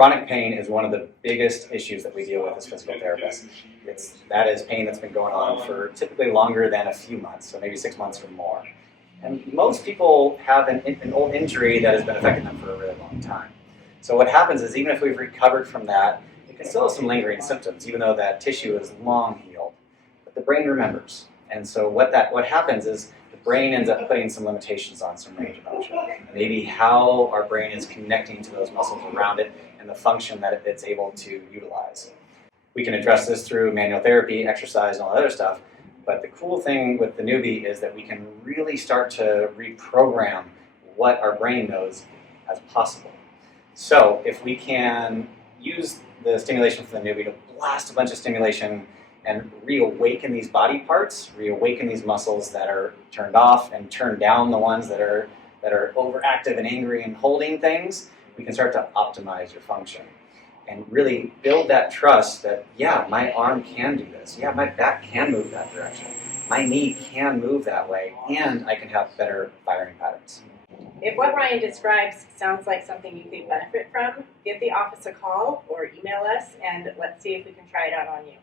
Chronic pain is one of the biggest issues that we deal with as physical therapists. That is pain that's been going on for typically longer than a few months, so maybe 6 months or more. And most people have an old injury that has been affecting them for a really long time. So what happens is even if we've recovered from that, it can still have some lingering symptoms, even though that tissue is long healed. But the brain remembers. And so what happens is the brain ends up putting some limitations on some range of motion. Maybe how our brain is connecting to those muscles around it and the function that it's able to utilize. We can address this through manual therapy, exercise, and all that other stuff. But the cool thing with the Neubie is that we can really start to reprogram what our brain knows as possible. So if we can use the stimulation from the Neubie to blast a bunch of stimulation and reawaken these body parts, reawaken these muscles that are turned off and turn down the ones that are overactive and angry and holding things, we can start to optimize your function and really build that trust that, yeah, my arm can do this. Yeah, my back can move that direction. My knee can move that way, and I can have better firing patterns. If what Ryan describes sounds like something you could benefit from, give the office a call or email us, and let's see if we can try it out on you.